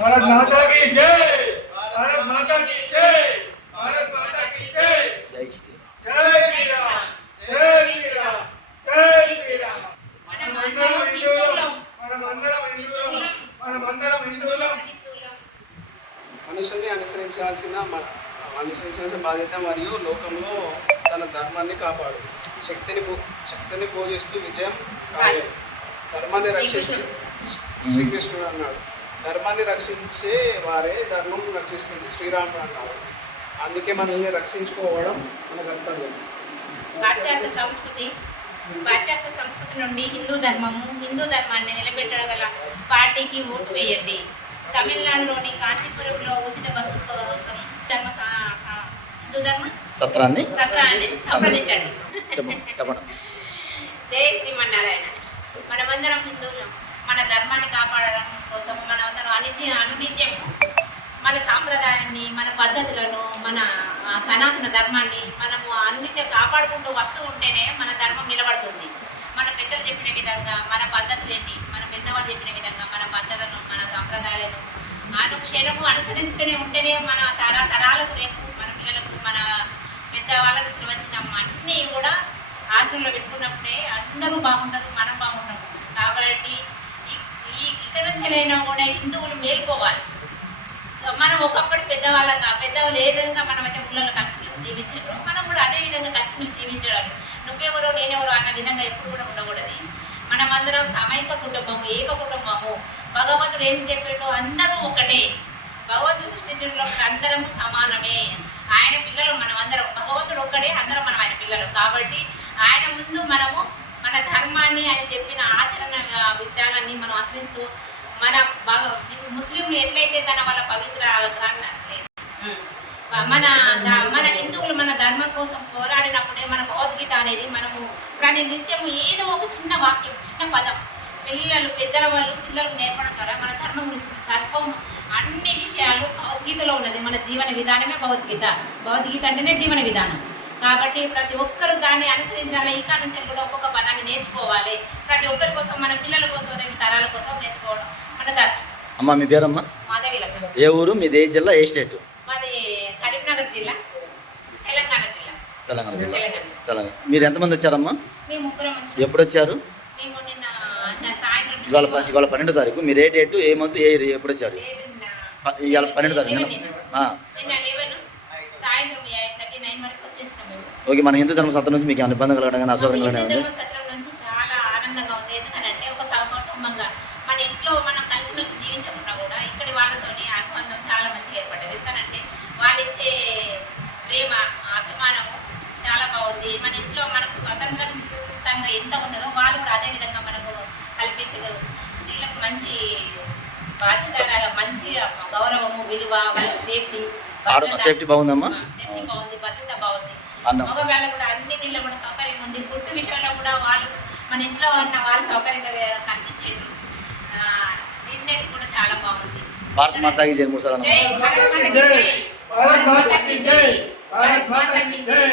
भारत माता की जय, भारत माता की जय, भारत माता की जय, జై శ్రీ जय श्री राम, जय श्री राम, जय श्री राम। మనమందరం హిందువులం, మనమందరం హిందువులం, మనమందరం హిందువులం। మనుషుల్ని అనుసరించాల్సిన బాధ్యత మరియు లోకంలో తన ధర్మాన్ని కాపాడు శక్తిని పూజిస్తూ విజయం కాదు. ధర్మాన్ని రక్షించి శ్రీకృష్ణుడు అన్నాడు, ధర్మాన్ని రక్షించే వారే ధర్మం రక్షిస్తుంది శ్రీరాముడు అన్నాడు. అందుకే మనల్ని రక్షించుకోవడం మన కర్తవ్యం. పాశ్చాత్య సంస్కృతి నుండి హిందూ ధర్మాన్ని నిలబెట్టగల పార్టీకి ఓటు వేయండి. తమిళనాడులోని కాంచీపురంలో ఉచిత బస్సు కోసం హిందూ ధర్మ సత్రాన్ని సంప్రదించండి. చెప్పండి. జై శ్రీమన్నారాయణ. మనమందరం హిందువులు. మన ధర్మాన్ని కాపాడడం కోసం మనమందరం అనునిత్యం మన సాంప్రదాయాన్ని, మన పద్ధతులను, మన సనాతన ధర్మాన్ని మనము అనునిత్యం కాపాడుకుంటూ వస్తూ ఉంటేనే మన ధర్మం నిలబడుతుంది. మన పెద్దలు చెప్పిన విధంగా మన పద్ధతులు ఏంటి, మన పెద్దవాళ్ళు చెప్పిన విధంగా మన పద్ధతులను, మన సాంప్రదాయాలను అనుక్షణము అనుసరించుతూనే ఉంటేనే మన తరాలకు రేపు మన పిల్లలకు మన పెద్దవాళ్ళ నుంచి వచ్చిన అన్నీ కూడా ఆశ్రమంలో పెట్టుకున్నప్పుడే అందరూ బాగుంటారు, మనం బాగుంటాం. కాబట్టి ఇక్కడ నుంచైనా కూడా హిందువులు మేలుకోవాలి. సో మనం ఒకప్పుడు పెద్దవాళ్ళు ఏ విధంగా మనమైతే ఊళ్ళలో కలిసిమెలిసి జీవించారు, మనం కూడా అదే విధంగా కలిసిమెలిసి జీవించాలి. నువ్వెవరో నేనెవరో అన్న విధంగా ఎప్పుడు కూడా ఉండకూడదు. మనమందరం సమైక కుటుంబము, ఏక కుటుంబము. భగవంతుడు ఏం చెప్పాడో అందరూ ఒకటే. భగవంతుడు సృష్టించడంలో అందరము సమానమే. ఆయన పిల్లలు మనం అందరం. భగవంతుడు ఒక్కడే, అందరం మనం ఆయన పిల్లలు. కాబట్టి ఆయన ముందు మనము మన ధర్మాన్ని, ఆయన చెప్పిన ఆచరణ విధానాన్ని మనం అనుసరిస్తూ మన ముస్లింలు ఎట్లయితే తన వాళ్ళ పవిత్ర మన హిందువులు మన ధర్మం కోసం పోరాడినప్పుడే మన భగవద్గీత అనేది మనము నిత్యము ఏదో ఒక చిన్న వాక్యం, చిన్న పదం పిల్లలకు నేర్పడం ద్వారా మన ధర్మం గురించి సర్వం అన్ని విషయాలు భగవద్గీతలో ఉన్నది. మన జీవన విధానమే భగవద్గీత. భగవద్గీత అంటేనే జీవన విధానం. కాబట్టి ప్రతి ఒక్కరు దాన్ని అనుసరించాలి. ఇంకా నుంచి కూడా ఒక్కొక్క పదాన్ని నేర్చుకోవాలి. ప్రతి ఒక్కరి కోసం, మన పిల్లల కోసం, రేపు తరాల కోసం నేర్చుకోవడం మన ధర్మం. అమ్మ మీ పేరమ్మా? మాధవి. ఏ ఊరు మీది? ఏ జిల్లా? ఏ స్టేట్? మాది కరీంనగర్ జిల్లా, తెలంగాణ జిల్లా. తెలంగాణ జిల్లా. మీరు ఎంతమంది వచ్చారమ్మా? మేము ముగ్గురం. ఎప్పుడు వచ్చారు? మేము నిన్న సాయంత్రం. ఇవాళ 12వ తారీఖు. మీరు ఏ డేటు, ఏ మంత్, ఏ ఎప్పుడు వచ్చారు? ఇవాళ 12వ తారీఖు. సాయంత్రం 8:39 వరకు వచ్చేసినాం మేము. ఓకే. మన హిందూ ధర్మ సత్రం నుంచి మీకు ఇబ్బంది కలగడం కానీ అసౌకర్యం సత్రం నుంచి చాలా ఆనందంగా ఉంది. ఎందుకంటే ఒక కుటుంబంగా మన ఇంట్లో మనం కలిసిమెలిసి జీవించకుండా కూడా ఇక్కడి వాళ్ళతోని అనుబంధం చాలా మంచిగా ఏర్పడ్డది. ఎందుకంటే వాళ్ళు ఇచ్చే ప్రేమ, అభిమానము చాలా బాగుంది. మన ఇంట్లో మనకు స్వతంత్రంగా ఎంత ఉన్నదో వాళ్ళు కూడా అదే విధంగా మనకు కల్పించడం. స్త్రీలకు మంచి బాధ్యత, మంచి గౌరవము, విలువ, వాళ్ళకి సేఫ్టీ బాగుందమ్మా. సేఫ్టీ బాగుంది, భద్రత బాగుంది. మగవాళ్ళ కూడా అన్ని దీనిలో కూడా సౌకర్యం ఉంది. ఫుడ్ విషయంలో కూడా వాళ్ళు మన ఇంట్లో ఉన్న వాళ్ళు సౌకర్యంగా కనిపించేది. ఫిట్నెస్ కూడా చాలా బాగుంది. భారత్ మాతాకి జై. भारत माता की जय, भारत माता की जय, भारत माता की जय।